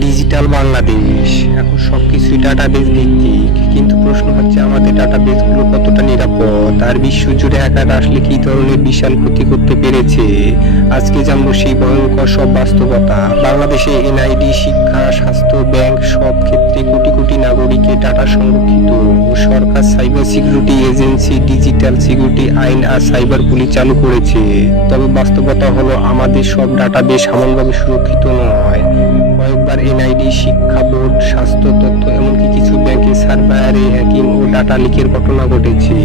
Digital Bangladesh এখন সবকিছুই database ভিত্তিক, কিন্তু প্রশ্ন হচ্ছে আমাদের ডাটাবেসগুলো কতটা নিরাপদ আর বিশ্বজুড়ে হ্যাকাররা আসলে কি ধরনের বিশাল ক্ষতি করতে পেরেছে। আজকে জানবো সেই ভয়ঙ্কর সব বাস্তবতা। বাংলাদেশে এনআইডি, শিক্ষা, স্বাস্থ্য, ব্যাংক সব ক্ষেত্রে কোটি কোটি নাগরিকের ডাটা সংরক্ষিত। সরকার cyber security agency, digital security আইন আর সাইবার পুলিশ চালু করেছে। তবে বাস্তবতা হলো আমাদের সব ডাটাবেস সমানভাবে সুরক্ষিত নয়। কয়েকবার এনআইডি, শিক্ষা বোর্ড, স্বাস্থ্য তথ্য, এমনকি কিছু ব্যাংকের সার্ভারে হ্যাকিং ও ডাটা লিকের ঘটনা ঘটেছে।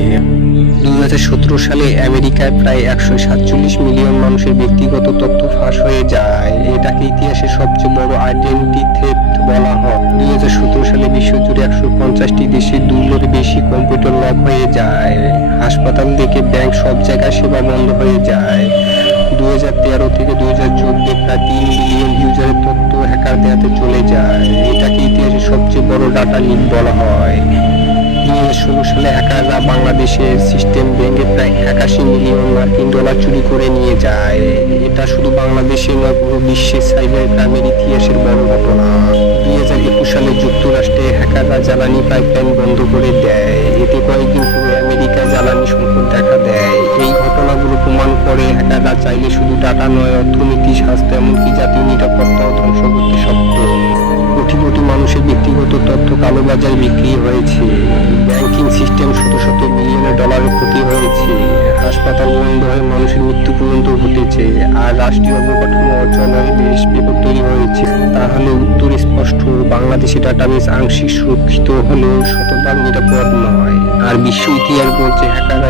2017 সালে আমেরিকায় প্রায় 147 মিলিয়ন মানুষের ব্যক্তিগত তথ্য ফাঁস হয়ে যায়। এটাকে ইতিহাসের সবচেয়ে বড় আইডেন্টিটি থেফট বলা হয়। 2017 সালে বিশ্বজুড়ে 150টি দেশে 2 বেশি কম্পিউটার লক হয়ে যায়। হাসপাতাল থেকে ব্যাংক সব জায়গায় সেবা বন্ধ হয়ে যায়। 2013 থেকে 2014 প্রায় 3 মিলিয়ন ইউজারের তথ্য হ্যাকারদের হাতে চলে যায়। এটাকে ইতিহাসের সবচেয়ে বড় ডাটা লিক বলা হয়। 2016 সালে হ্যাকাররা বাংলাদেশের সিস্টেম ভেঙে প্রায় 81 মিলিয়ন মার্কিন ডলার চুরি করে নিয়ে যায়। এটা শুধু বাংলাদেশে নয়, পুরো বিশ্বের সাইবার ক্রাইমের ইতিহাসের বড় ঘটনা। 2021 সালে যুক্তরাষ্ট্রে হ্যাকাররা জ্বালানি পাইপলাইন বন্ধ করে দেয়। এতে কয়েকদিন পরে আমেরিকায় জ্বালানি সংকট দেখা দেয়। এই ঘটনাগুলো প্রমাণ করে হ্যাকাররা চাইলে শুধু ডাটা নয়, অর্থনীতি, স্বাস্থ্য, এমনকি জাতীয় নিরাপত্তাও ধ্বংস করতে সক্ষম। কোটি কোটি মানুষের ব্যক্তিগত তথ্য কালোবাজারে বিক্রি হয়েছে। ব্যাংকিং সিস্টেম শত শত মিলিয়ন ডলারের ক্ষতি হয়েছে। হাসপাতাল বন্ধ হয়ে মানুষের মৃত্যু পর্যন্ত ঘটেছে। আর রাষ্ট্রীয় অবকাঠামো অচল হয়ে দেশ বিপদ তৈরি হয়েছে। তাহলে উত্তর স্পষ্ট, বাংলাদেশি ডাটাবেস আংশিক সুরক্ষিত হলেও শতভাগ নিরাপদ নয়। আর বিশ্ব ইতিহাস বলছে হ্যাকাররা